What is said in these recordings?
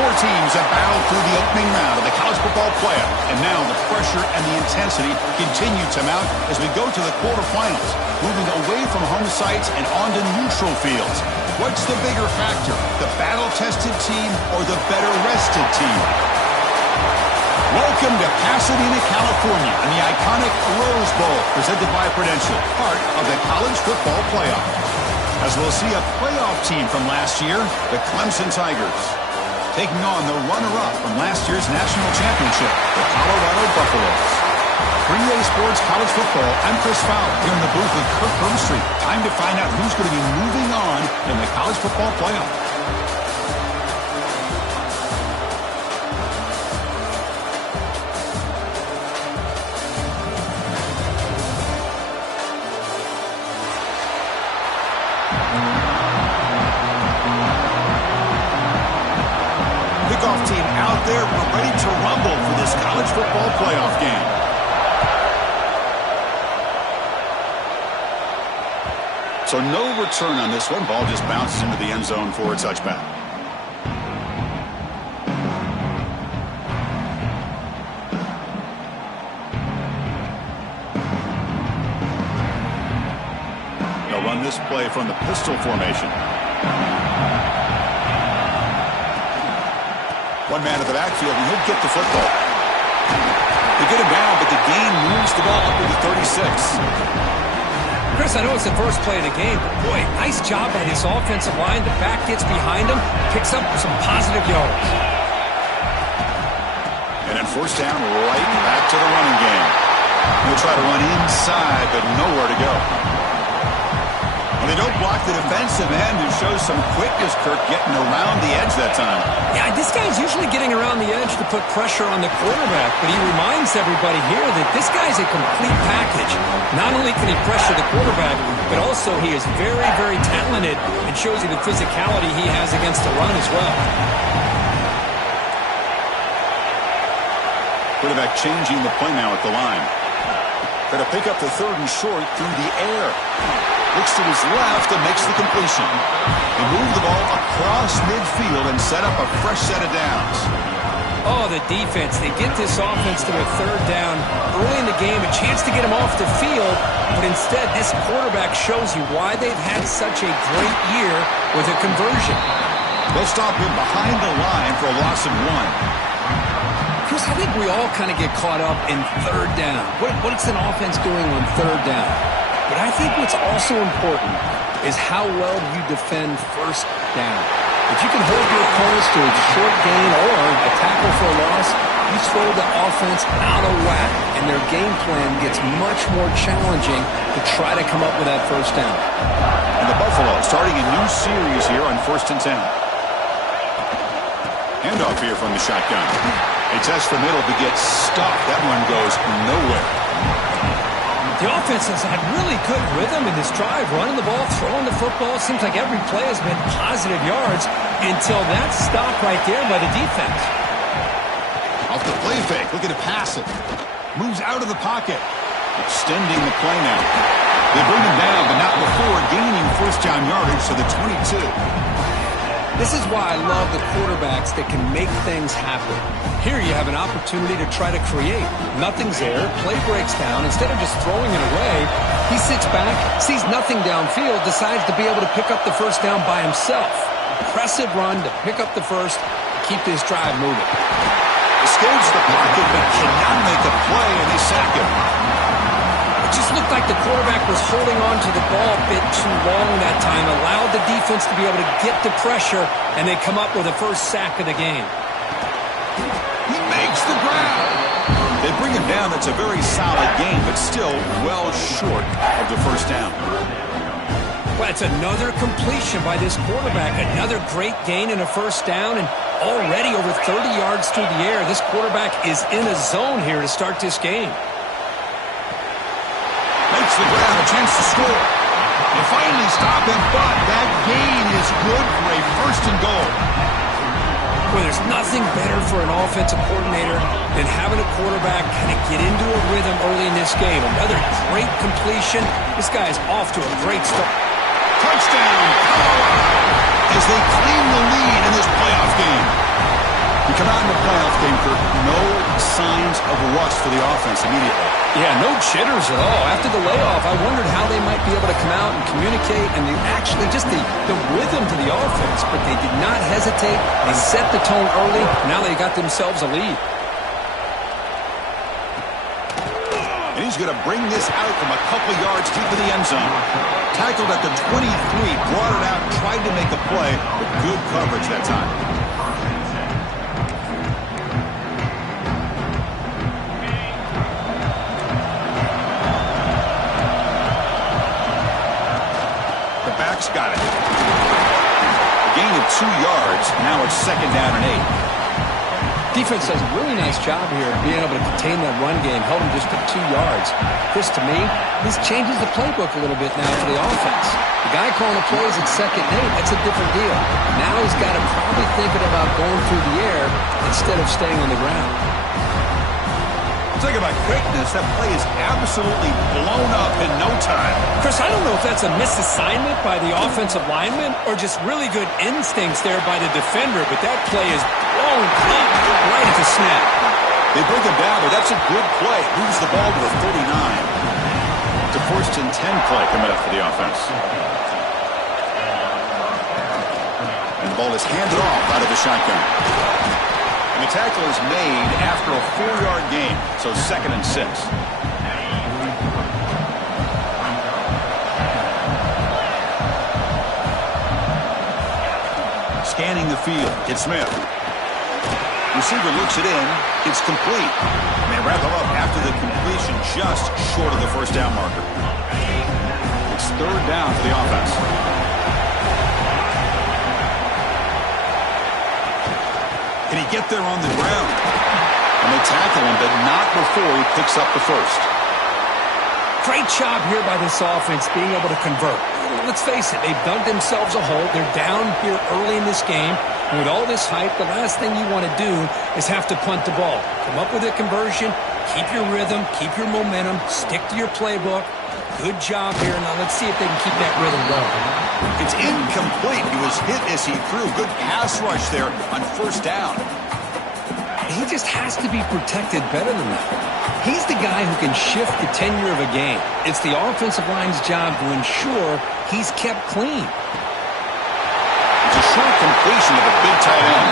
Four teams have battled through the opening round of the college football playoff, and now the pressure and the intensity continue to mount as we go to the quarterfinals, moving away from home sites and onto neutral fields. What's the bigger factor, the battle-tested team or the better-rested team? Welcome to Pasadena, California, and the iconic Rose Bowl, presented by Prudential, part of the college football playoff. As we'll see a playoff team from last year, the Clemson Tigers, taking on the runner-up from last year's national championship, the Colorado Buffaloes. 3A Sports College Football, I'm Chris Fowler, here in the booth with Kirk Broomstreet. Time to find out who's going to be moving on in the college football playoff. Kickoff team out there. We're ready to rumble for this college football playoff game. So no return on this one. Ball just bounces into the end zone for a touchback. They'll run this play from the pistol formation. One man at the backfield, and he'll get the football. They get him down, but the gain moves the ball up to the 36. Chris, I know it's the first play of the game, but boy, nice job by this offensive line. The back gets behind him, picks up some positive yards. And then first down, right back to the running game. He'll try to run inside, but nowhere to go. And they don't block the defensive end, who shows some quickness, Kirk, getting around the edge that time. Yeah, this guy's usually getting around the edge to put pressure on the quarterback, but he reminds everybody here that this guy's a complete package. Not only can he pressure the quarterback, but also he is very, very talented and shows you the physicality he has against the run as well. Quarterback changing the play now at the line. Going to pick up the third and short through the air. Looks to his left and makes the completion. They move the ball across midfield and set up a fresh set of downs. Oh, the defense. They get this offense to a third down early in the game, a chance to get him off the field, but instead this quarterback shows you why they've had such a great year with a conversion. They'll stop him behind the line for a loss of one. Chris, I think we all kind of get caught up in third down. What's an offense doing on third down? But I think what's also important is how well you defend first down. If you can hold your opponents to a short gain or a tackle for a loss, you throw the offense out of whack, and their game plan gets much more challenging to try to come up with that first down. And the Buffalo starting a new series here on 1st and 10. Handoff here from the shotgun. A test the middle to get stopped. That one goes nowhere. The offense has had really good rhythm in this drive, running the ball, throwing the football. It seems like every play has been positive yards until that stop right there by the defense. Off the play fake, looking to pass it. Moves out of the pocket. Extending the play now. They bring him down, but not before gaining first down yardage to the 22. This is why I love the quarterbacks that can make things happen. Here you have an opportunity to try to create. Nothing's there. Play breaks down. Instead of just throwing it away, he sits back, sees nothing downfield, decides to be able to pick up the first down by himself. Impressive run to pick up the first, keep this drive moving. Escapes the pocket, but cannot make a play, and they sack him. It just looked like the quarterback was holding on to the ball a bit too long that time, allowed the defense to be able to get the pressure, and they come up with the first sack of the game. He makes the grab. They bring him down. That's a very solid game, but still well short of the first down. Well, it's another completion by this quarterback. Another great gain in a first down, and already over 30 yards through the air. This quarterback is in a zone here to start this game. Makes the grab, a chance to score. They finally stop him, but that gain is good for a first and goal. Well, there's nothing better for an offensive coordinator than having a quarterback kind of get into a rhythm early in this game. Another great completion. This guy is off to a great start. Touchdown, Colorado, as they claim the lead in this playoff game. You come out in the playoff game, Kirk, no signs of rust for the offense immediately. Yeah, no jitters at all. After the layoff, I wondered how they might be able to come out and communicate and actually just the rhythm to the offense, but they did not hesitate. They set the tone early. Now they got themselves a lead. And he's going to bring this out from a couple yards deep in the end zone. Tackled at the 23, brought it out, tried to make a play, but good coverage that time. The back's got it. A gain of 2 yards. Now it's 2nd down and 8. Defense does a really nice job here of being able to contain that run game, held him just to 2 yards. Chris, to me, this changes the playbook a little bit now for the offense. The guy calling the plays at 2nd and 8, that's a different deal. Now he's got to probably thinking about going through the air instead of staying on the ground. Talk about quickness. That play is absolutely blown up in no time. Chris, I don't know if that's a misassignment by the offensive lineman or just really good instincts there by the defender, but that play is blown up right at the snap. They bring him down, but that's a good play. Moves the ball to the 39. It's a 1st and 10 play coming up for the offense. And the ball is handed off out of the shotgun. And the tackle is made after a 4-yard gain, so 2nd and 6. Scanning the field. It's Smith. Receiver looks it in. It's complete. And they wrap him up after the completion just short of the 1st down marker. It's 3rd down for the offense. Can he get there on the ground? And they tackle him, but not before he picks up the 1st. Great job here by this offense being able to convert. Let's face it, they've dug themselves a hole. They're down here early in this game. And with all this hype, the last thing you want to do is have to punt the ball. Come up with a conversion, keep your rhythm, keep your momentum, stick to your playbook. Good job here. Now let's see if they can keep that rhythm going. It's incomplete. He was hit as he threw. Good pass rush there on 1st down. He just has to be protected better than that. He's the guy who can shift the tenure of a game. It's the offensive line's job to ensure he's kept clean. It's a short completion of a big tight end.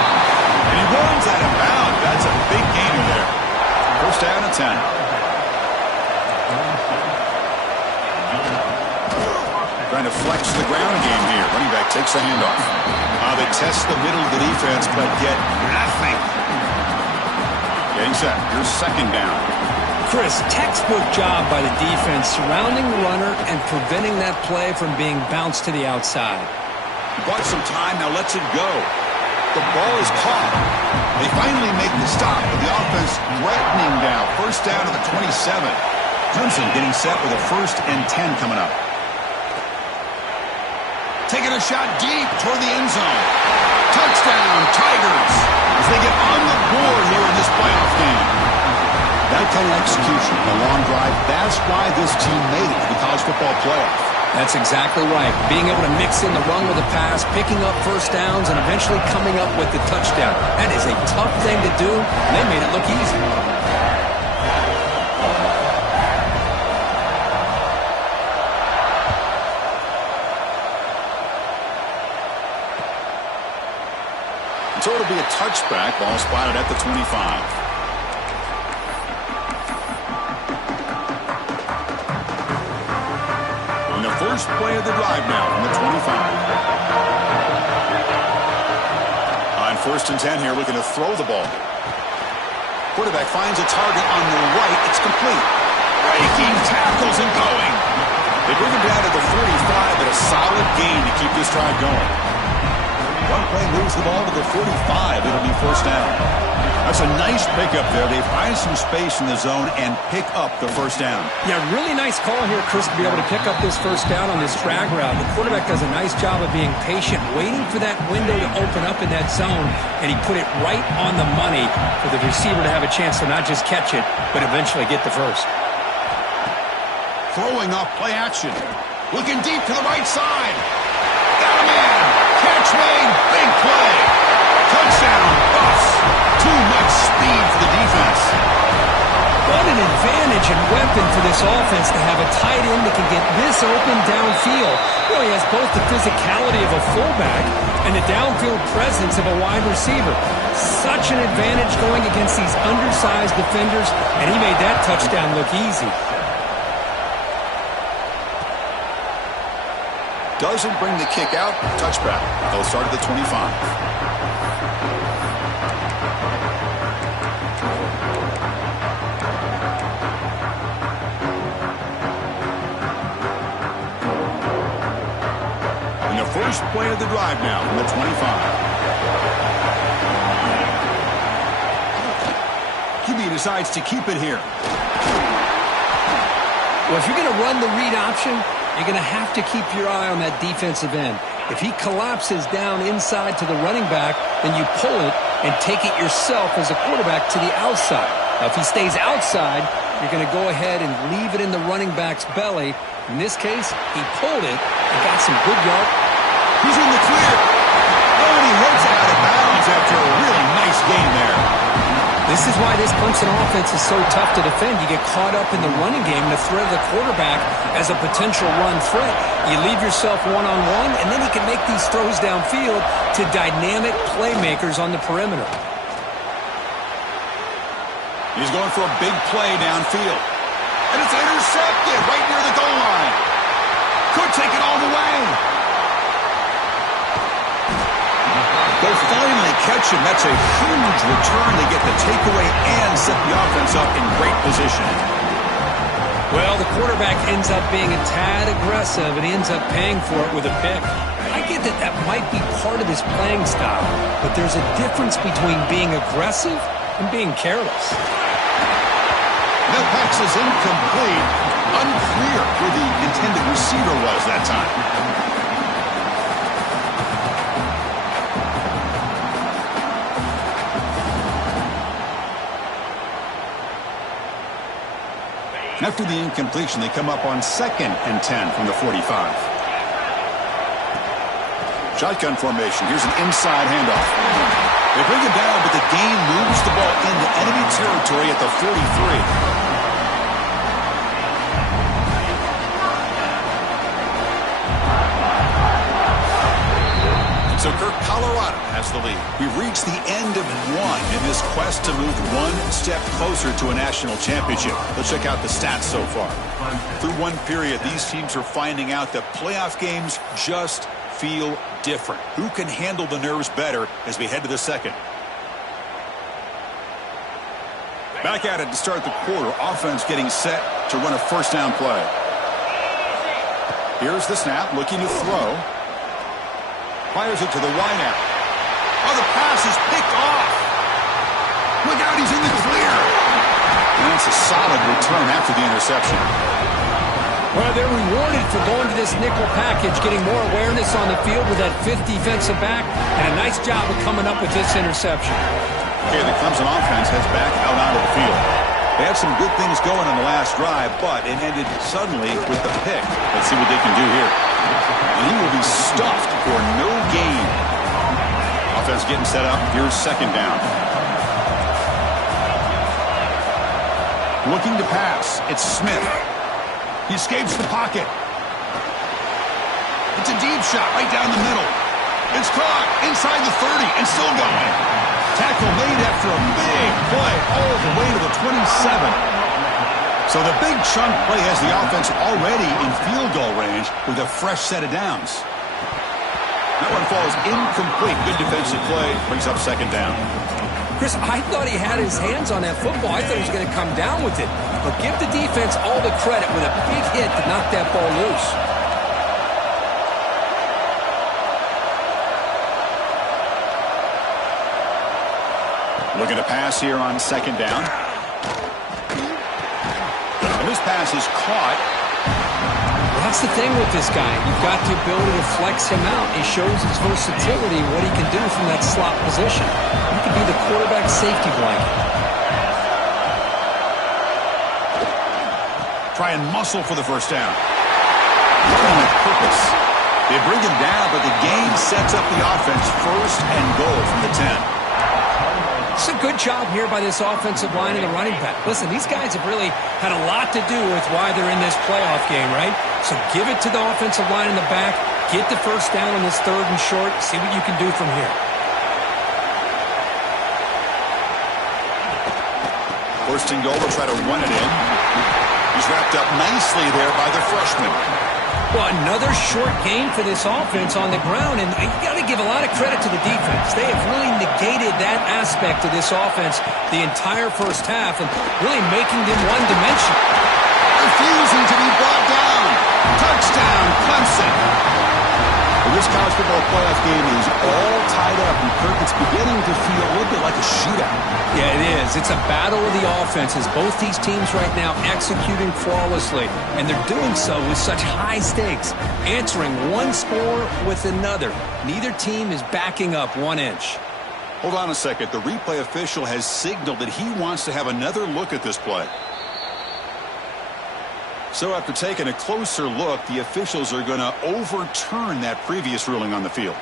And he runs out of bounds. That's a big gainer there. 1st down and 10. Trying to flex the ground game here. Running back takes the handoff. They test the middle of the defense, but get nothing. Getting set. Here's 2nd down. Chris, textbook job by the defense surrounding the runner and preventing that play from being bounced to the outside. Bought some time, now lets it go. The ball is caught. They finally make the stop, but the offense threatening now. 1st down to the 27. Clemson getting set with a 1st and 10 coming up. Taking a shot deep toward the end zone. Touchdown, Tigers, as they get on the board here in this playoff game. That kind of execution, a long drive, that's why this team made it to the college football playoff. That's exactly right. Being able to mix in the run with the pass, picking up 1st downs, and eventually coming up with the touchdown. That is a tough thing to do, and they made it look easy. So it'll be a touchback. Ball spotted at the 25. And the first play of the drive now from the 25. On 1st and 10 here, looking to throw the ball. Quarterback finds a target on the right. It's complete. Breaking tackles and going. They bring him down to the 45, but a solid gain to keep this drive going. One play moves the ball to the 45. It'll be 1st down. That's a nice pickup there. They find some space in the zone and pick up the 1st down. Yeah, really nice call here, Chris, to be able to pick up this 1st down on this drag route. The quarterback does a nice job of being patient, waiting for that window to open up in that zone, and he put it right on the money for the receiver to have a chance to not just catch it, but eventually get the 1st. Throwing off play action. Looking deep to the right side. Got a man. Catch made. Big play. Touchdown, Buffs. advantage and weapon for this offense to have a tight end that can get this open downfield. Really has both the physicality of a fullback and the downfield presence of a wide receiver. Such an advantage going against these undersized defenders, and he made that touchdown look easy. Doesn't bring the kick out. Touchback. They'll start at the 25. First play of the drive now from the 25. QB decides to keep it here. Well, if you're going to run the read option, you're going to have to keep your eye on that defensive end. If he collapses down inside to the running back, then you pull it and take it yourself as a quarterback to the outside. Now, if he stays outside, you're going to go ahead and leave it in the running back's belly. In this case, he pulled it and got some good yard. He's in the clear. Oh, and he heads out of bounds after a really nice game there. This is why this Clemson offense is so tough to defend. You get caught up in the running game, the threat of the quarterback as a potential run threat. You leave yourself one-on-one, and then he can make these throws downfield to dynamic playmakers on the perimeter. He's going for a big play downfield. And it's intercepted right near the goal line. Could take it all the way. They'll finally catch him. That's a huge return. They get the takeaway and set the offense up in great position. Well, the quarterback ends up being a tad aggressive, and he ends up paying for it with a pick. I get that that might be part of his playing style, but there's a difference between being aggressive and being careless. The pass is incomplete. Unclear where the intended receiver was that time. After the incompletion, they come up on 2nd and 10 from the 45. Shotgun formation. Here's an inside handoff. They bring it down, but the game moves the ball into enemy territory at the 43. So Kirk, Colorado has the lead. We've reached the end of one in this quest to move one step closer to a national championship. Let's check out the stats so far. Through one period, these teams are finding out that playoff games just feel different. Who can handle the nerves better as we head to the second? Back at it to start the quarter. Offense getting set to run a first down play. Here's the snap, looking to throw. Fires it to the wideout. Oh, the pass is picked off. Look out, he's in the clear. And that's a solid return after the interception. Well, they're rewarded for going to this nickel package, getting more awareness on the field with that fifth defensive back, and a nice job of coming up with this interception. Okay, the Clemson offense heads back out onto the field. They had some good things going on the last drive, but it ended suddenly with the pick. Let's see what they can do here. And he will be stuffed for no gain. Offense getting set up. Here's second down. Looking to pass. It's Smith. He escapes the pocket. It's a deep shot right down the middle. It's caught inside the 30 and still going. Tackle made after a big play all the way to the 27. So the big chunk play has the offense already in field goal range with a fresh set of downs. That one falls incomplete. Good defensive play. Brings up second down. Chris, I thought he had his hands on that football. I thought he was going to come down with it. But give the defense all the credit with a big hit to knock that ball loose. Looking to pass here on second down. And this pass is caught. Well, that's the thing with this guy. You've got the ability to flex him out. He shows his versatility, what he can do from that slot position. He could be the quarterback safety blanket. Try and muscle for the first down. Running with purpose. They bring him down, but the gain sets up the offense first and goal from the 10. It's a good job here by this offensive line and the running back. Listen, these guys have really had a lot to do with why they're in this playoff game, right? So give it to the offensive line in the back. Get the first down on this 3rd and short. See what you can do from here. First and goal, they'll try to run it in. He's wrapped up nicely there by the freshman. Well, another short game for this offense on the ground, and you got to give a lot of credit to the defense. They have really negated that aspect of this offense the entire first half and really making them one-dimensional. Refusing to be brought down. Touchdown, Clemson. Well, this college football playoff game is all tied up, and Kirk, it's beginning to feel a little bit like a shootout. Yeah, it is. It's a battle of the offenses. Both these teams right now executing flawlessly, and they're doing so with such high stakes, answering one score with another. Neither team is backing up 1 inch. Hold on a second. The replay official has signaled that he wants to have another look at this play. So after taking a closer look, the officials are going to overturn that previous ruling on the field.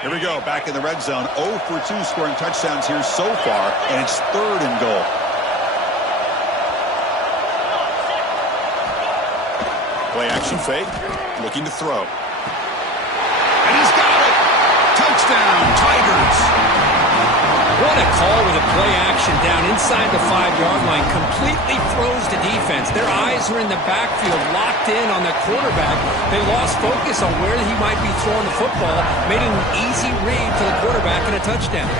Here we go, back in the red zone. 0 for 2 scoring touchdowns here so far, and it's 3rd and goal. Play action fake, looking to throw. And he's got it! Touchdown, Tigers! What a call with a play action down inside the 5-yard line. Completely throws the defense. Their eyes are in the backfield, locked in on the quarterback. They lost focus on where he might be throwing the football, made an easy read to the quarterback and a touchdown.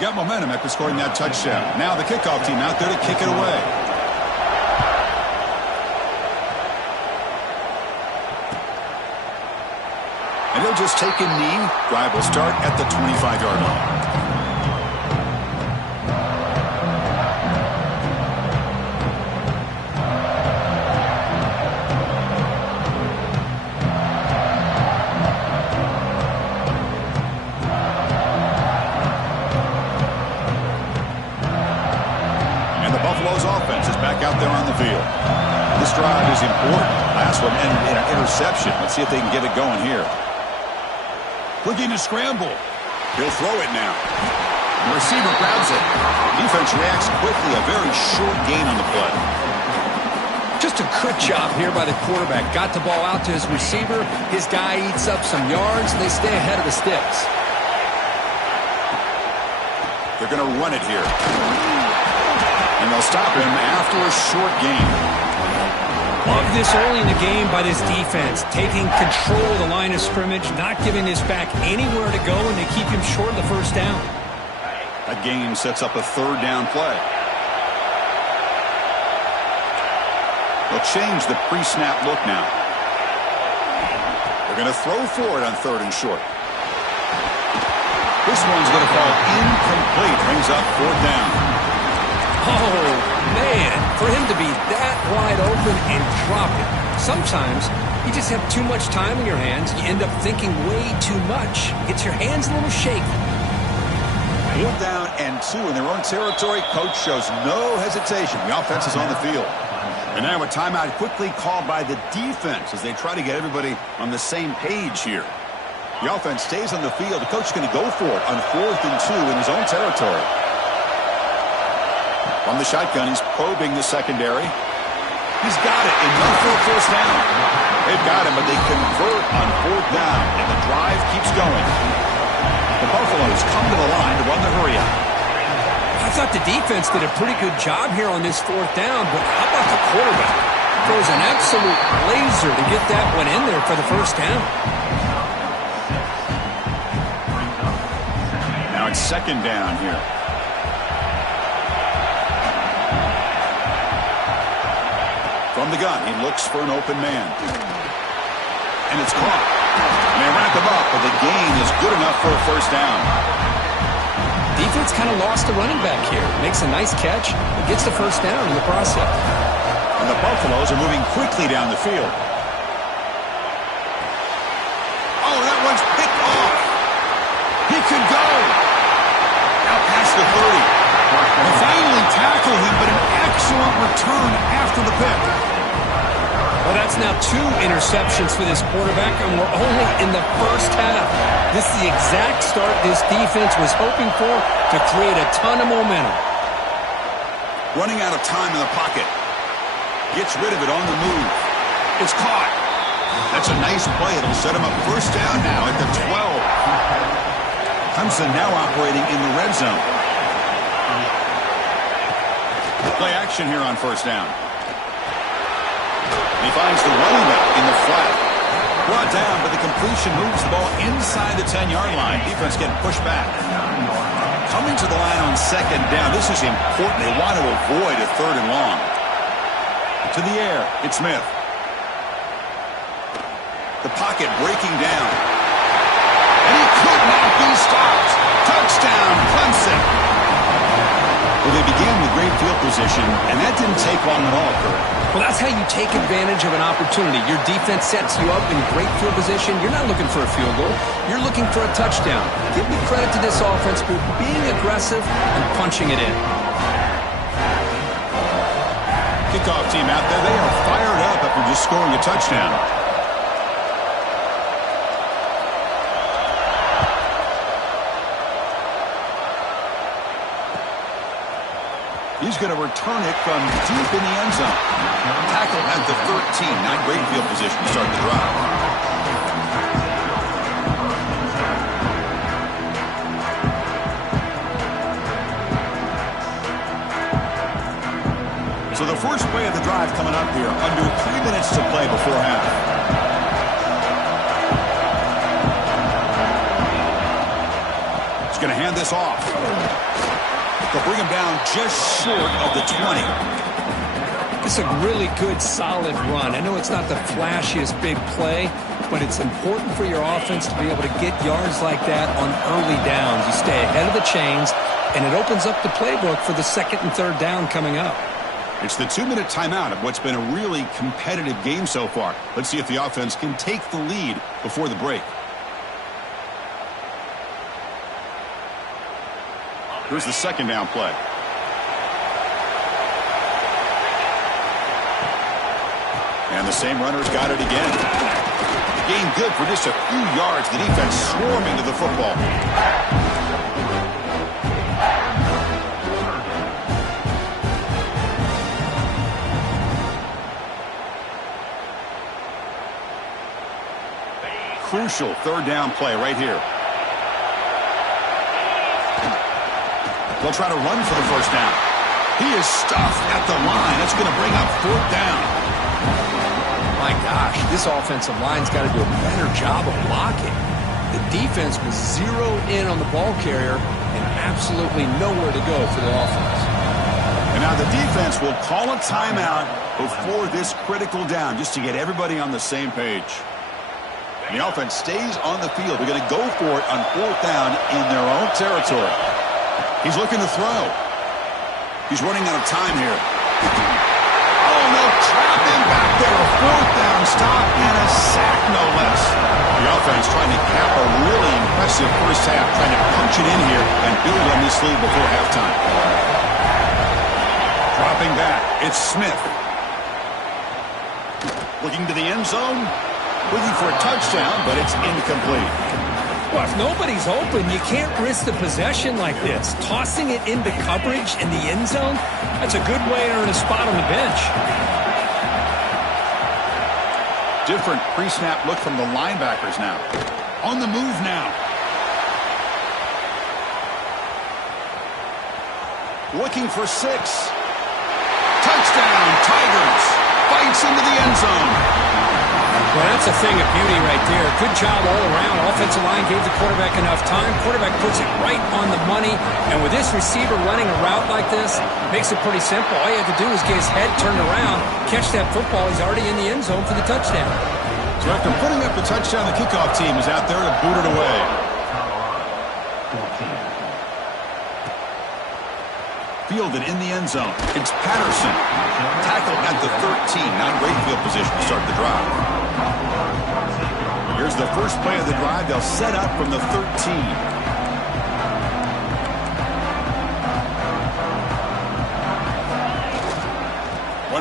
Got momentum after scoring that touchdown. Now the kickoff team out there to kick it away. And he'll just take a knee. Drive will start at the 25-yard line. Out there on the field. This drive is important. Last one ended in an interception. Let's see if they can get it going here. Looking to scramble. He'll throw it now. The receiver grabs it. Defense reacts quickly. A very short gain on the play. Just a good job here by the quarterback. Got the ball out to his receiver. His guy eats up some yards. They stay ahead of the sticks. They're going to run it here. And they'll stop him after a short gain. Love this early in the game by this defense. Taking control of the line of scrimmage, not giving this back anywhere to go, and they keep him short of the first down. That gain sets up a 3rd down play. They'll change the pre-snap look now. They're going to throw for it on 3rd and short. This one's going to fall incomplete. Brings up 4th down. Oh, man, for him to be that wide open and drop it. Sometimes you just have too much time in your hands. You end up thinking way too much. Gets your hands a little shaky. 4th down and 2 in their own territory. Coach shows no hesitation. The offense is on the field. And now a timeout quickly called by the defense as they try to get everybody on the same page here. The offense stays on the field. The coach is going to go for it on 4th and 2 in his own territory. From the shotgun, he's probing the secondary. He's got it. Enough for a 1st down. They've got him, but they convert on 4th down, and the drive keeps going. The Buffaloes come to the line to run the hurry-up. I thought the defense did a pretty good job here on this 4th down, but how about the quarterback? Throws an absolute laser to get that one in there for the 1st down. Now it's 2nd down here. From the gun, he looks for an open man. And it's caught. And they wrap him up, but the gain is good enough for a 1st down. Defense kind of lost the running back here. Makes a nice catch and gets the 1st down in the process. And the Buffaloes are moving quickly down the field. Oh, that one's picked off. could go. Out past the 30. They finally tackle him, but an excellent return after the pick. Well, that's now 2 interceptions for this quarterback, and we're only in the first half. This is the exact start this defense was hoping for to create a ton of momentum. Running out of time in the pocket. Gets rid of it on the move. It's caught. That's a nice play. It'll set him up first down now at the 12. Clemson now operating in the red zone. Play action here on first down. He finds the running back in the flat. Brought down, but the completion moves the ball inside the 10-yard line. Defense getting pushed back. Coming to the line on second down. This is important. They want to avoid a 3rd and long. To the air. It's Smith. The pocket breaking down. And he could not be stopped. Touchdown, Clemson. Well, they began with great field position, and that didn't take long at all, Kurt. Well, that's how you take advantage of an opportunity. Your defense sets you up in great field position. You're not looking for a field goal. You're looking for a touchdown. Give me credit to this offense for being aggressive and punching it in. Kickoff team out there. They are fired up after just scoring a touchdown. He's going to return it from deep in the end zone. Tackle at the 13. Not great field position to start the drive. So the first play of the drive coming up here. Under 3 minutes to play before half. He's going to hand this off. They'll bring him down just short of the 20. It's a really good, solid run. I know it's not the flashiest big play, but it's important for your offense to be able to get yards like that on early downs. You stay ahead of the chains, and it opens up the playbook for the 2nd and 3rd down coming up. It's the 2-minute timeout of what's been a really competitive game so far. Let's see if the offense can take the lead before the break. Here's the 2nd down play. And the same runner's got it again. Gain good for just a few yards. The defense swarming to the football. Crucial 3rd down play right here. They'll try to run for the first down. He is stuffed at the line. That's going to bring up 4th down. My gosh, this offensive line's got to do a better job of blocking. The defense was zeroed in on the ball carrier and absolutely nowhere to go for the offense. And now the defense will call a timeout before this critical down just to get everybody on the same page. And the offense stays on the field. They're going to go for it on 4th down in their own territory. He's looking to throw. He's running out of time here. Oh, and they'll trap him back there. A 4th down stop and a sack, no less. The offense trying to cap a really impressive first half, trying to punch it in here and build on this lead before halftime. Dropping back, it's Smith. Looking to the end zone. Looking for a touchdown, but it's incomplete. Well, if nobody's open, you can't risk the possession like this. Tossing it into coverage in the end zone, that's a good way to earn a spot on the bench. Different pre-snap look from the linebackers now. On the move now. Looking for 6. Touchdown, Tigers. Fights into the end zone. Well, that's a thing of beauty right there. Good job all around. Offensive line gave the quarterback enough time. Quarterback puts it right on the money. And with this receiver running a route like this, makes it pretty simple. All you have to do is get his head turned around, catch that football. He's already in the end zone for the touchdown. So after putting up the touchdown, the kickoff team is out there to boot it away. Fielded in the end zone. It's Patterson. Tackled at the 13. Not great field position to start the drive. Here's the first play of the drive. They'll set up from the 13.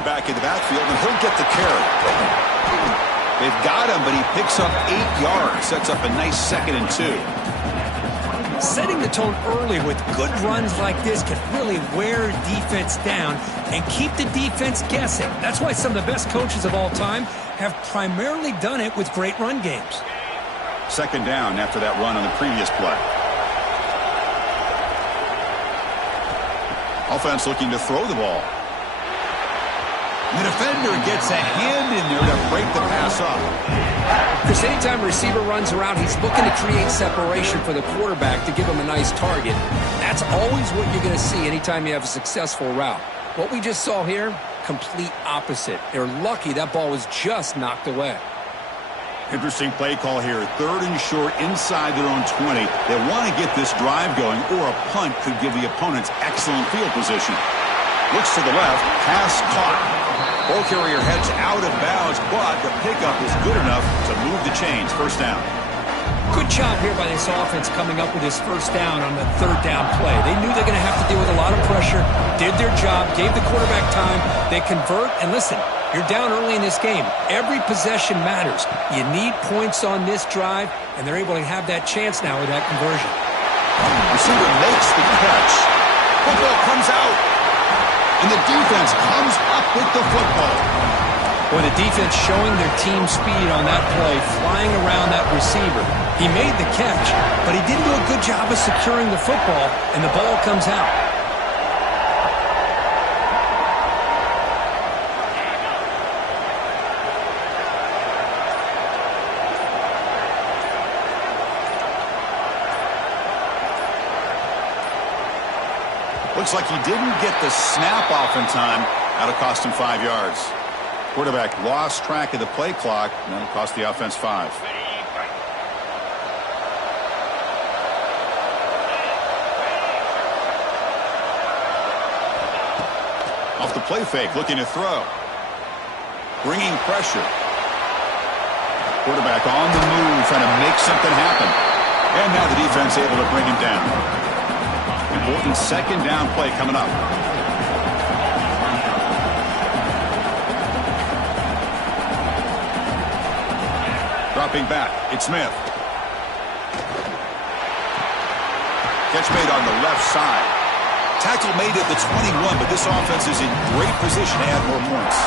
one back in the backfield, and he'll get the carry. They've got him, but he picks up 8 yards. Sets up a nice 2nd and 2. Setting the tone early with good runs like this can really wear defense down and keep the defense guessing. That's why some of the best coaches of all time have primarily done it with great run games. 2nd down after that run on the previous play. Offense looking to throw the ball. The defender gets a hand in there to break the pass up. Chris, anytime a receiver runs around, he's looking to create separation for the quarterback to give him a nice target. That's always what you're going to see anytime you have a successful route. What we just saw here, complete opposite. They're lucky that ball was just knocked away. Interesting play call here. 3rd and short inside their own 20. They want to get this drive going, or a punt could give the opponents excellent field position. Looks to the left. Pass caught. Ball carrier heads out of bounds, but the pickup is good enough to move the chains. 1st down. Good job here by this offense coming up with this 1st down on the 3rd down play. They knew they're going to have to deal with a lot of pressure, did their job, gave the quarterback time. They convert, and listen, you're down early in this game. Every possession matters. You need points on this drive, and they're able to have that chance now with that conversion. Receiver makes the catch. Football comes out. And the defense comes up with the football. Boy, the defense showing their team speed on that play, flying around that receiver. He made the catch, but he didn't do a good job of securing the football, and the ball comes out. Looks like he didn't get the snap off in time. That'll cost him 5 yards. Quarterback lost track of the play clock, and that'll cost the offense 5. Off the play fake, looking to throw. Bringing pressure. Quarterback on the move, trying to make something happen. And now the defense able to bring him down. Important 2nd down play coming up. Dropping back, it's Smith. Catch made on the left side. Tackle made at the 21, but this offense is in great position to add more points.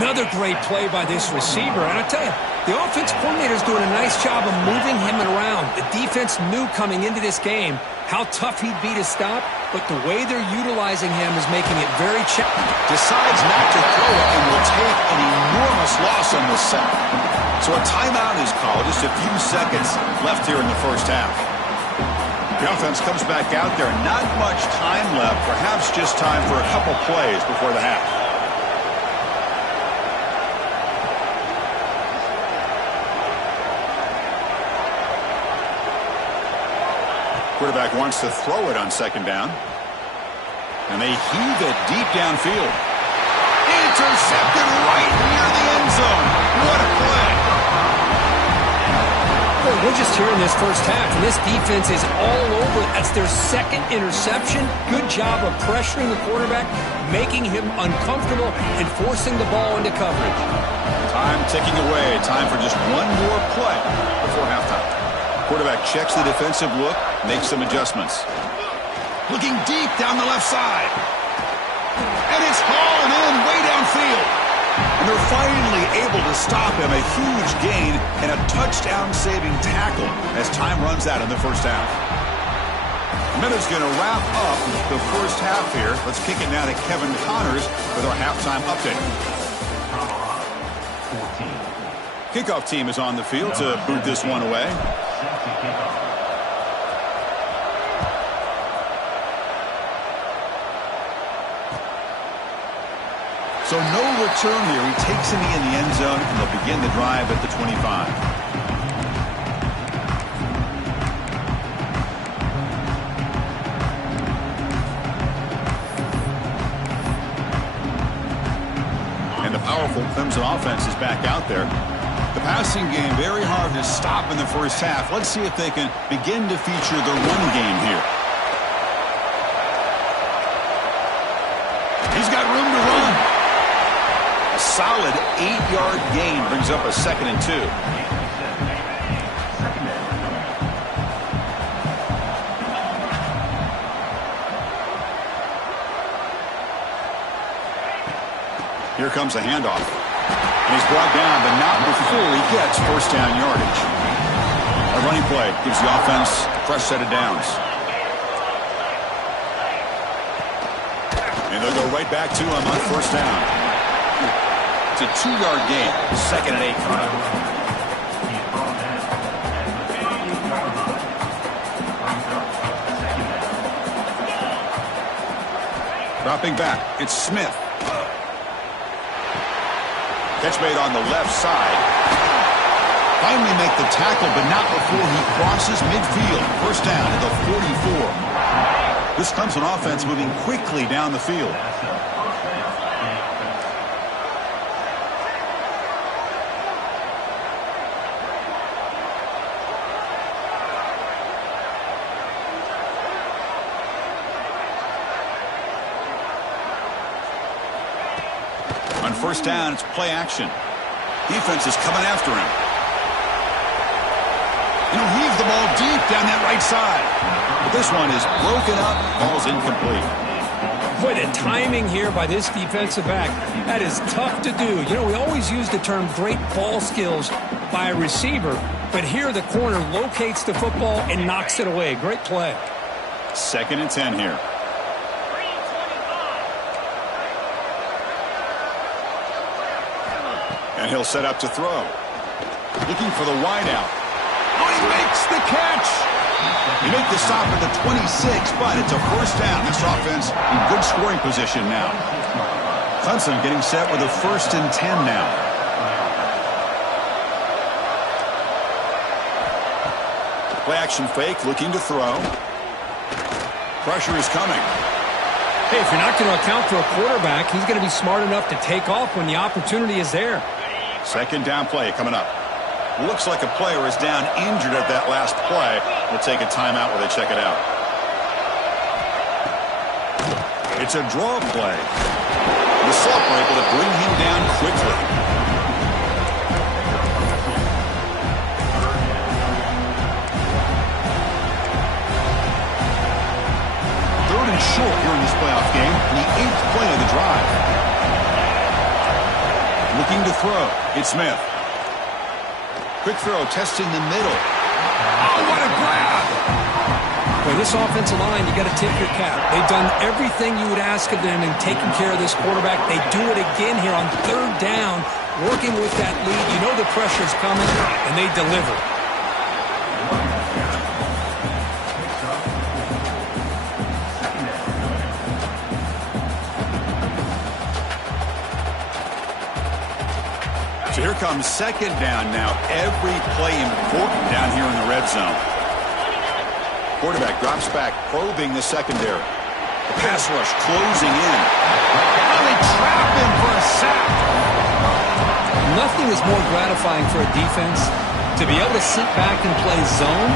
Another great play by this receiver, and I tell you, the offense coordinator is doing a nice job of moving him around. The defense knew coming into this game how tough he'd be to stop, but the way they're utilizing him is making it very challenging. Decides not to throw it and will take an enormous loss on this set. So a timeout is called. Just a few seconds left here in the 1st half. The offense comes back out there. Not much time left. Perhaps just time for a couple plays before the half. Quarterback wants to throw it on 2nd down. And they heave it deep downfield. Intercepted right near the end zone. What a play. Boy, we're just here in this 1st half, and this defense is all over. That's their 2nd interception. Good job of pressuring the quarterback, making him uncomfortable, and forcing the ball into coverage. Time ticking away. Time for just one more play before halftime. Quarterback checks the defensive look, makes some adjustments. Looking deep down the left side. And it's hauled in way downfield. And they're finally able to stop him. A huge gain and a touchdown-saving tackle as time runs out in the 1st half. Miller's going to wrap up the 1st half here. Let's kick it now to Kevin Connors with our halftime update. Kickoff team is on the field to boot this one away. So no return here. He takes him in the end zone, and they'll begin the drive at the 25. And the powerful Clemson offense is back out there. The passing game very hard to stop in the 1st half. Let's see if they can begin to feature the run game here. He's got room to run. solid 8-yard gain brings up a 2nd and 2. Here comes a handoff. And he's brought down, but not before he gets first down yardage. A running play gives the offense a fresh set of downs. And they'll go right back to him on first down. It's a 2-yard gain. 2nd and 8 coming up. Dropping back, it's Smith. Catch made on the left side. Finally make the tackle, but not before he crosses midfield. First down at the 44. This Clemson offense moving quickly down the field. On first down, it's play action. Defense is coming after him. And he'll heave the ball deep down that right side. But this one is broken up. Ball's incomplete. Boy, the timing here by this defensive back, that is tough to do. You know, we always use the term great ball skills by a receiver, but here the corner locates the football and knocks it away. Great play. 2nd and 10 here. And he'll set up to throw. Looking for the wideout. Oh, he makes the catch. He make the stop at the 26, but it's a first down. This offense in good scoring position now. Clemson getting set with a 1st and 10 now. Play action fake, looking to throw. Pressure is coming. Hey, if you're not going to account for a quarterback, he's going to be smart enough to take off when the opportunity is there. 2nd down play coming up. Looks like a player is down injured at that last play. We'll take a timeout while they check it out. It's a draw play. The Salt were able to bring him down quickly. Third and short here in this playoff game. The 8th play of the drive. Looking to throw. It's Smith. Quick throw, testing the middle. Oh, what a grab! Boy, this offensive line, you got to tip your cap. They've done everything you would ask of them in taking care of this quarterback. They do it again here on 3rd down, working with that lead. You know the pressure's coming, and they deliver. So here comes 2nd down now. Every play important down here in the red zone. Quarterback drops back, probing the secondary. The pass rush closing in. And they trap him for a sack. Nothing is more gratifying for a defense to be able to sit back and play zone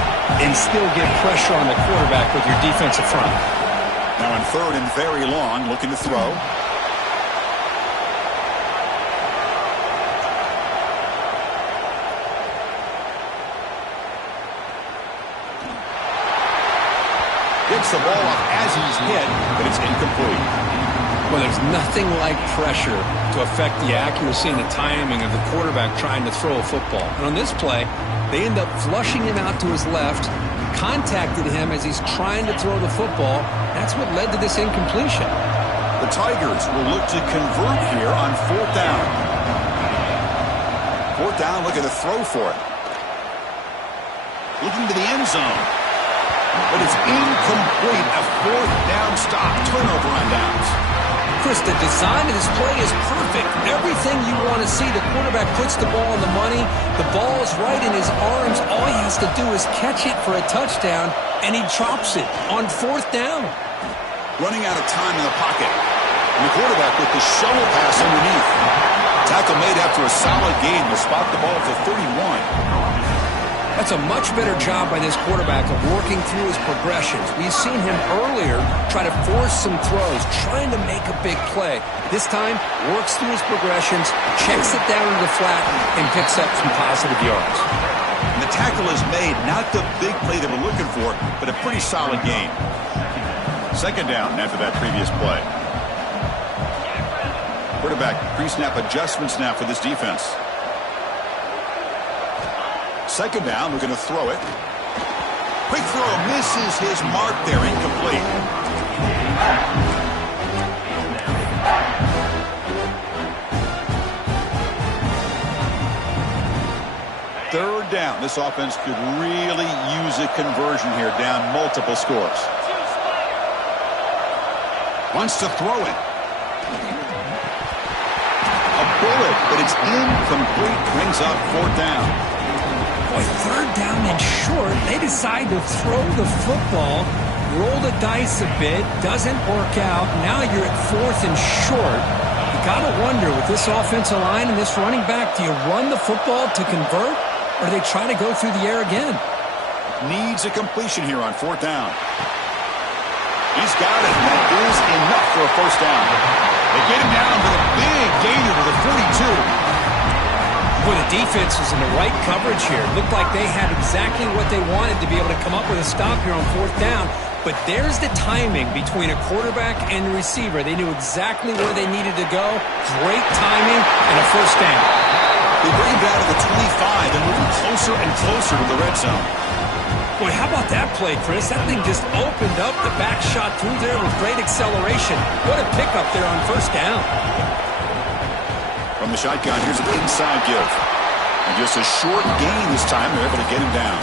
and still get pressure on the quarterback with your defensive front. Now on 3rd and very long, looking to throw. Gets the ball up as he's hit, but it's incomplete. Well, there's nothing like pressure to affect the accuracy and the timing of the quarterback trying to throw a football. And on this play, they end up flushing him out to his left, contacted him as he's trying to throw the football. That's what led to this incompletion. The Tigers will look to convert here on 4th down. 4th down, look at the throw for it. Looking to the end zone. But it's incomplete. A 4th down stop. Turnover on downs. Chris, the design of this play is perfect. Everything you want to see. The quarterback puts the ball on the money. The ball is right in his arms. All he has to do is catch it for a touchdown, and he drops it on 4th down. Running out of time in the pocket. And the quarterback with the shovel pass underneath. Tackle made after a solid gain. Will spot the ball at the 31. That's a much better job by this quarterback of working through his progressions. We've seen him earlier try to force some throws, trying to make a big play. This time, works through his progressions, checks it down to the flat, and picks up some positive yards. And the tackle is made, not the big play they were looking for, but a pretty solid gain. Second down after that previous play. Quarterback pre-snap adjustments now for this defense. Second down, we're going to throw it. Quick throw, misses his mark there, incomplete. Third down. This offense could really use a conversion here, down multiple scores. Wants to throw it. A bullet, but it's incomplete. Brings up fourth down. Boy, third down and short. They decide to throw the football, roll the dice a bit, doesn't work out. Now you're at fourth and short. You got to wonder, with this offensive line and this running back, do you run the football to convert, or do they try to go through the air again? Needs a completion here on fourth down. He's got it. That is enough for a first down. They get him down with a big gainer to the 42. Well, the defense was in the right coverage here. Looked like they had exactly what they wanted to be able to come up with a stop here on fourth down. But there's the timing between a quarterback and the receiver. They knew exactly where they needed to go. Great timing and a first down. They bring him down to the 25 and moving closer and closer to the red zone. Boy, how about that play, Chris? That thing just opened up. The back shot through there with great acceleration. What a pickup there on first down. From the shotgun, here's an inside give. And just a short gain this time. They're able to get him down.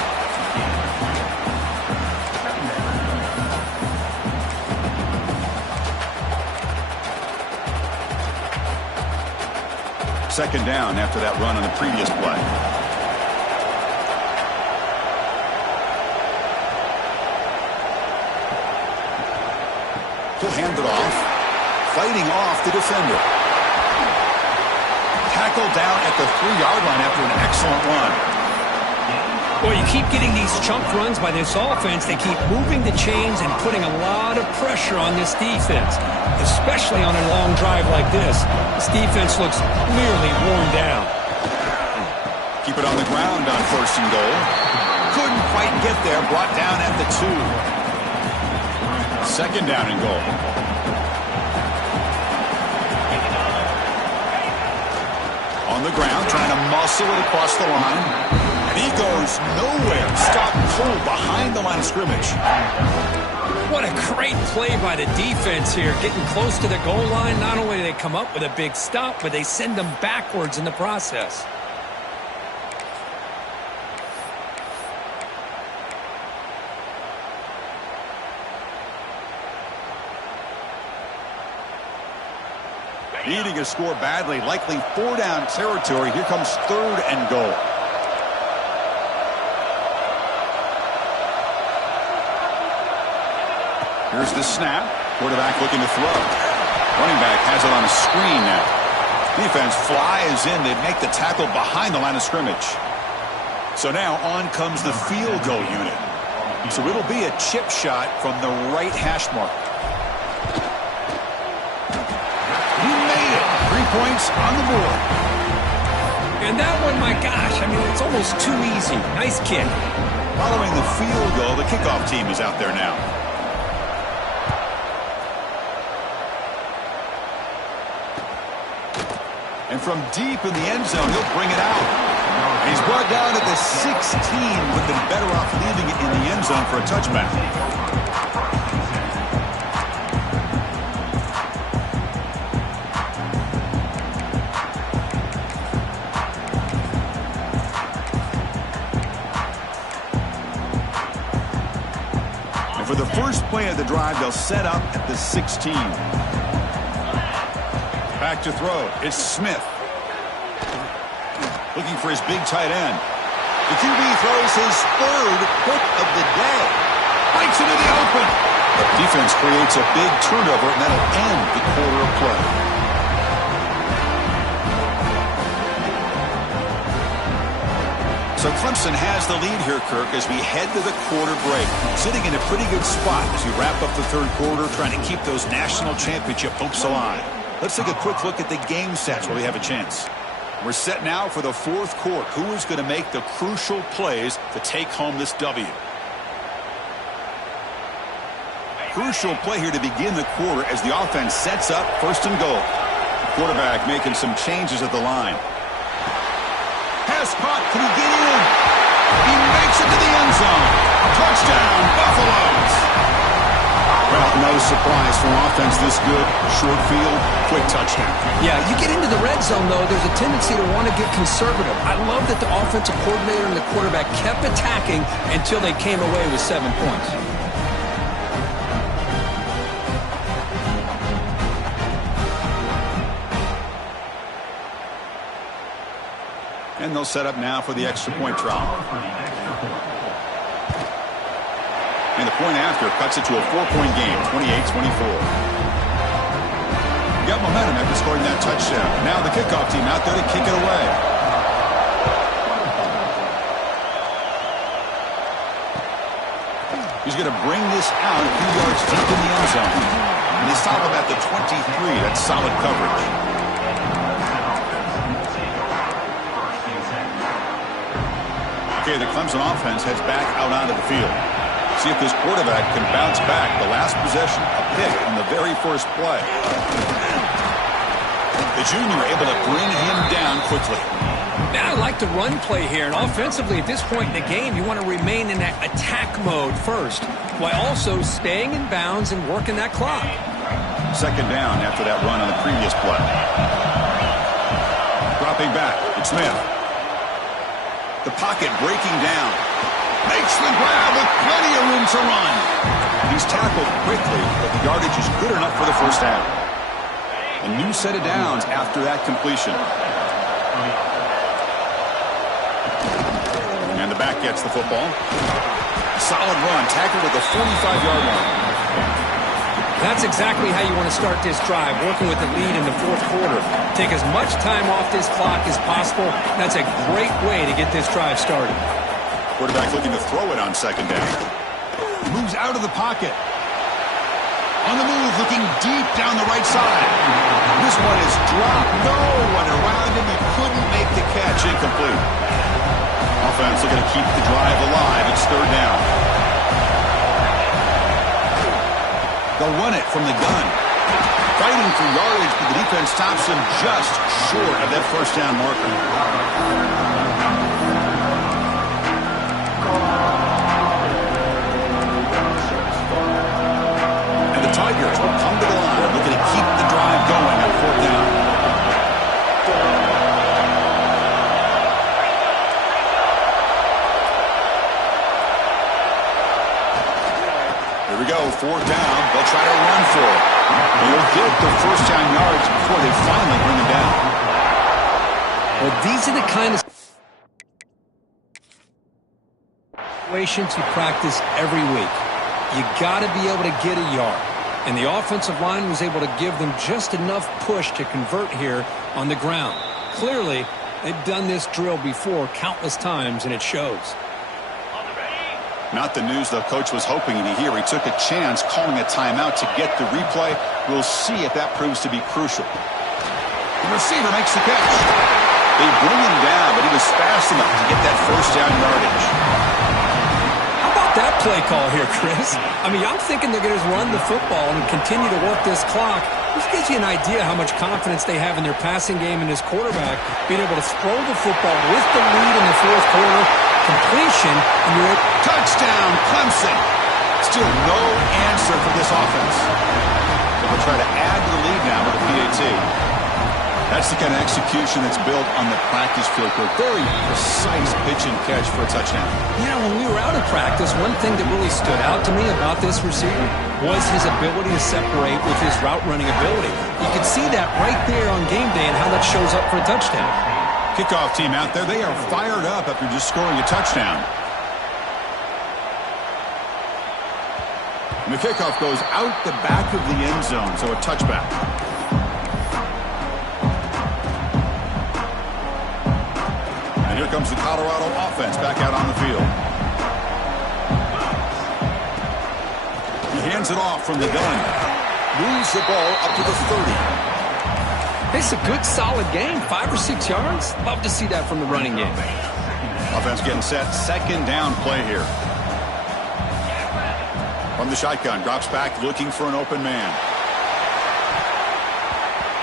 Second down after that run on the previous play. He'll hand it off. Fighting off the defender. Tackled down at the 3-yard line after an excellent run. Boy, you keep getting these chunk runs by this offense. They keep moving the chains and putting a lot of pressure on this defense, especially on a long drive like this. This defense looks clearly worn down. Keep it on the ground on first and goal. Couldn't quite get there. Brought down at the 2. Second down and goal. On the ground, trying to muscle it across the line. And he goes nowhere. Stopped cold behind the line of scrimmage. What a great play by the defense here. Getting close to the goal line, not only do they come up with a big stop, but they send them backwards in the process. Needing a score badly, likely 4-down territory. Here comes third and goal. Here's the snap. Quarterback looking to throw. Running back has it on a screen now. Defense flies in. They make the tackle behind the line of scrimmage. So now on comes the field goal unit. So it'll be a chip shot from the right hash mark. Points on the board. And that one, my gosh, I mean, it's almost too easy. Nice kick. Following the field goal, the kickoff team is out there now. And from deep in the end zone, he'll bring it out. And he's brought down at the 16, but been better off leaving it in the end zone for a touchback. For the first play of the drive, they'll set up at the 16. Back to throw. It's Smith. Looking for his big tight end. The QB throws his third pick of the day. Bites into the open. The defense creates a big turnover, and that'll end the quarter of play. So Clemson has the lead here, Kirk, as we head to the quarter break. Sitting in a pretty good spot as we wrap up the third quarter, trying to keep those national championship hopes alive. Let's take a quick look at the game sets where we have a chance. We're set now for the fourth quarter. Who is going to make the crucial plays to take home this W? Crucial play here to begin the quarter as the offense sets up first and goal. Quarterback making some changes at the line. Pass caught. Can he get in? He makes it to the end zone. Touchdown, Buffaloes. Well, no surprise for an offense this good. Short field, quick touchdown. Yeah, you get into the red zone, though, there's a tendency to want to get conservative. I love that the offensive coordinator and the quarterback kept attacking until they came away with 7 points. And they'll set up now for the extra point trial. And the point after cuts it to a 4-point game, 28-24. Got momentum after scoring that touchdown. Now the kickoff team out there to kick it away. He's going to bring this out a few yards deep in the end zone. And they stop him at the 23. That's solid coverage. Okay, the Clemson offense heads back out onto the field. See if this quarterback can bounce back. The last possession, a pick on the very first play. The junior able to bring him down quickly. Now I like the run play here, and offensively at this point in the game, you want to remain in that attack mode first, while also staying in bounds and working that clock. Second down after that run on the previous play. Dropping back, it's Smith. The pocket breaking down. Makes the grab with plenty of room to run. He's tackled quickly, but the yardage is good enough for the first down. A new set of downs after that completion. And the back gets the football. Solid run, tackled at the 45-yard line. That's exactly how you want to start this drive, working with the lead in the fourth quarter. Take as much time off this clock as possible. That's a great way to get this drive started. Quarterback looking to throw it on second down. Moves out of the pocket. On the move, looking deep down the right side. This one is dropped. No one around him. He couldn't make the catch. Incomplete. Offense looking to keep the drive alive. It's third down. They'll run it from the gun. Fighting for yardage, but the defense stops him just short of that first down marker. And the Tigers will come to the line, looking to keep the drive going on fourth down. Here we go, fourth down. They'll try to run for it. They'll get the first down yards before they finally bring it down. Well, these are the kind of situations you practice every week. You got to be able to get a yard. And the offensive line was able to give them just enough push to convert here on the ground. Clearly, they've done this drill before countless times, and it shows. Not the news the coach was hoping to hear. He took a chance calling a timeout to get the replay. We'll see if that proves to be crucial. The receiver makes the catch. They bring him down, but he was fast enough to get that first down yardage. How about that play call here, Chris? I mean, I'm thinking they're going to run the football and continue to work this clock. This gives you an idea how much confidence they have in their passing game and his quarterback being able to throw the football with the lead in the fourth quarter. Completion, and you're at touchdown, Clemson. Still no answer for this offense. They'll try to add to the lead now with a PAT. That's the kind of execution that's built on the practice field. A very precise pitch and catch for a touchdown. Yeah, when we were out of practice, one thing that really stood out to me about this receiver was his ability to separate with his route running ability. You could see that right there on game day and how that shows up for a touchdown. Kickoff team out there, they are fired up after just scoring a touchdown. And the kickoff goes out the back of the end zone, so a touchback. And here comes the Colorado offense back out on the field. He hands it off from the gun. Moves the ball up to the 30. It's a good, solid game. 5 or 6 yards. Love to see that from the running game. Offense getting set. Second down play here. From the shotgun. Drops back looking for an open man.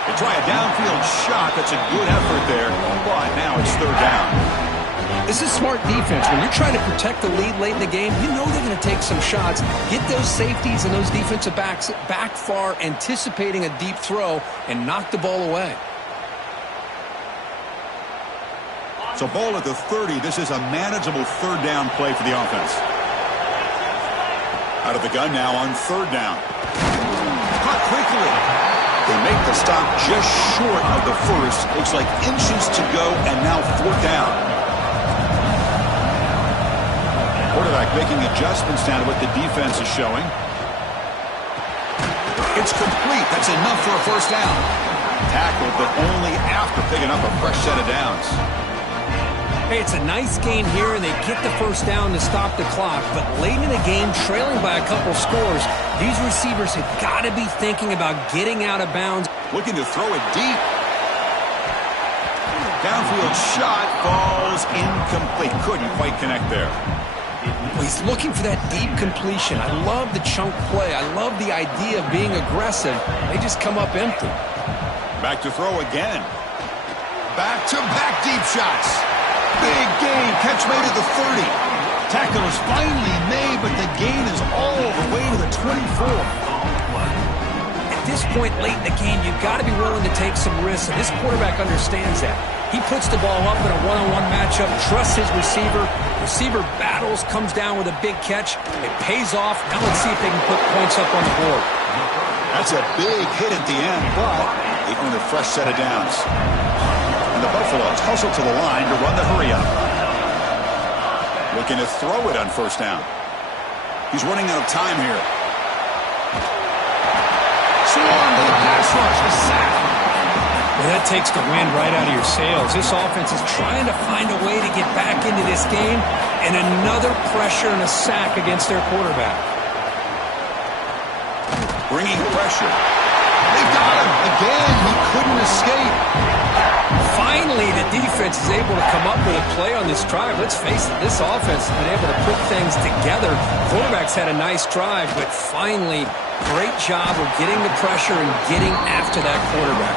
They try a downfield shot. That's a good effort there. But now it's third down. This is smart defense. When you're trying to protect the lead late in the game, you know they're going to take some shots. Get those safeties and those defensive backs back far, anticipating a deep throw, and knock the ball away. So ball at the 30. This is a manageable third down play for the offense. Out of the gun now on third down. Caught quickly. They make the stop just short of the first. Looks like inches to go, and now fourth down. Quarterback making adjustments down to what the defense is showing. It's complete. That's enough for a first down. Tackled, but only after picking up a fresh set of downs. Hey, it's a nice game here, and they get the first down to stop the clock. But late in the game, trailing by a couple scores, these receivers have got to be thinking about getting out of bounds. Looking to throw it deep. Downfield shot falls incomplete. Couldn't quite connect there. Well, he's looking for that deep completion. I love the chunk play. I love the idea of being aggressive. They just come up empty. Back to throw again. Back-to-back deep shots. Big gain. Catch made at the 30. Tackle is finally made, but the gain is all the way to the 24. At this point late in the game, you've got to be willing to take some risks, and this quarterback understands that. He puts the ball up in a one-on-one matchup, trusts his receiver. Receiver battles, comes down with a big catch. It pays off. Now let's see if they can put points up on the board. That's a big hit at the end, but they earn a fresh set of downs. And the Buffaloes hustle to the line to run the hurry-up. Looking to throw it on first down. He's running out of time here. Swarm to the pass rush, a sack. Well, that takes the wind right out of your sails. This offense is trying to find a way to get back into this game, and another pressure and a sack against their quarterback. Bringing pressure. They got him again. He couldn't escape. Finally, the defense is able to come up with a play on this drive. Let's face it, this offense has been able to put things together. Quarterback's had a nice drive, but finally, great job of getting the pressure and getting after that quarterback.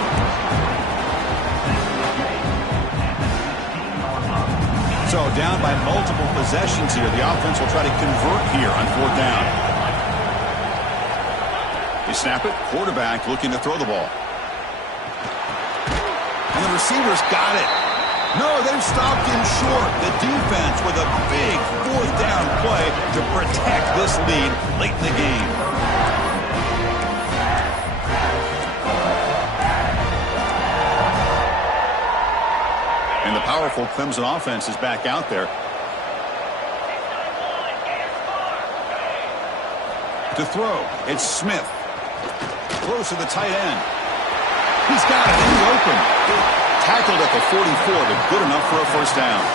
So down by multiple possessions here. The offense will try to convert here on fourth down. They snap it. Quarterback looking to throw the ball. And the receivers got it. No, they've stopped him short. The defense with a big fourth down play to protect this lead late in the game. And the powerful Clemson offense is back out there. To throw, it's Smith. Throws to the tight end. He's got it in the open. Tackled at the 44, but good enough for a first down.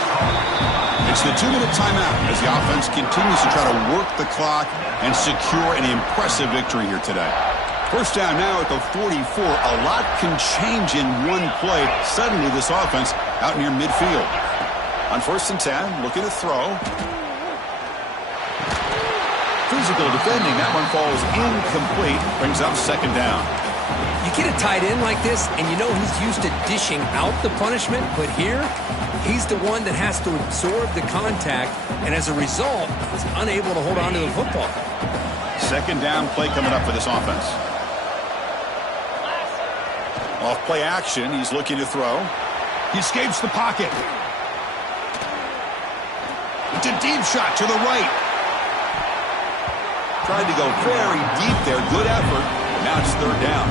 It's the 2-minute timeout as the offense continues to try to work the clock and secure an impressive victory here today. First down now at the 44. A lot can change in one play. Suddenly this offense out near midfield. On 1st and 10, looking to throw. Physical defending. That one falls incomplete. Brings up second down. You get a tight end like this, and you know he's used to dishing out the punishment, but here, he's the one that has to absorb the contact, and as a result, he's unable to hold on to the football. Second down play coming up for this offense. Off play action, he's looking to throw. He escapes the pocket. It's a deep shot to the right. Tried to go very deep there. Good effort. Now it's third down.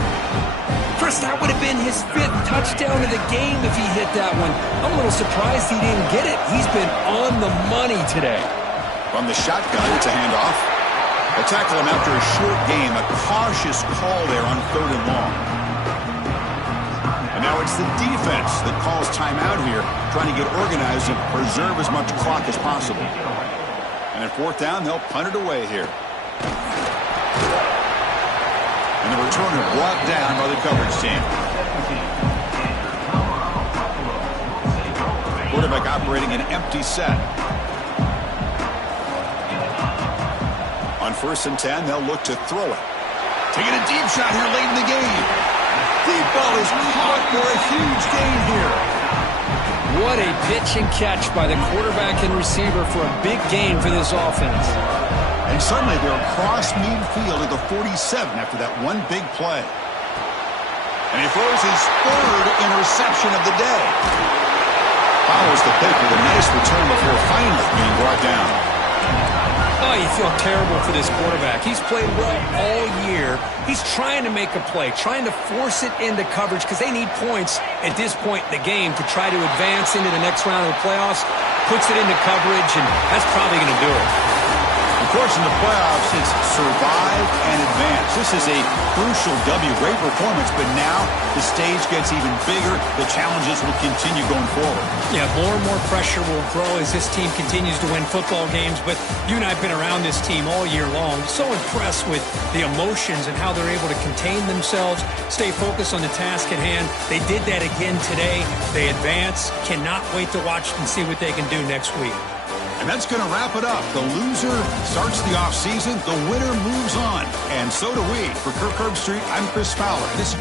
Chris, that would have been his 5th touchdown of the game if he hit that one. I'm a little surprised he didn't get it. He's been on the money today. From the shotgun, it's a handoff. They tackle him after a short game. A cautious call there on 3rd and long. And Now it's the defense that calls timeout here, trying to get organized and preserve as much clock as possible. And at fourth down, they'll punt it away here. And the returner brought down by the coverage team. Quarterback operating an empty set. On 1st and 10, they'll look to throw it. Taking a deep shot here late in the game. Deep ball is caught for a huge gain here. What a pitch and catch by the quarterback and receiver for a big gain for this offense. And suddenly they're across midfield at the 47 after that one big play. And he throws his 3rd interception of the day. Follows the pick with a nice return before finally being brought down. Oh, you feel terrible for this quarterback. He's played well all year. He's trying to make a play, trying to force it into coverage because they need points at this point in the game to try to advance into the next round of the playoffs. Puts it into coverage, and that's probably going to do it. Of course, in the playoffs, it's survive and advance. This is a crucial W. Great performance, but now the stage gets even bigger. The challenges will continue going forward. Yeah, more and more pressure will grow as this team continues to win football games. But you and I have been around this team all year long. So impressed with the emotions and how they're able to contain themselves, stay focused on the task at hand. They did that again today. They advance. Cannot wait to watch and see what they can do next week. And that's going to wrap it up. The loser starts the offseason. The winner moves on. And so do we. For Kirk Herbstreit, I'm Chris Fowler. This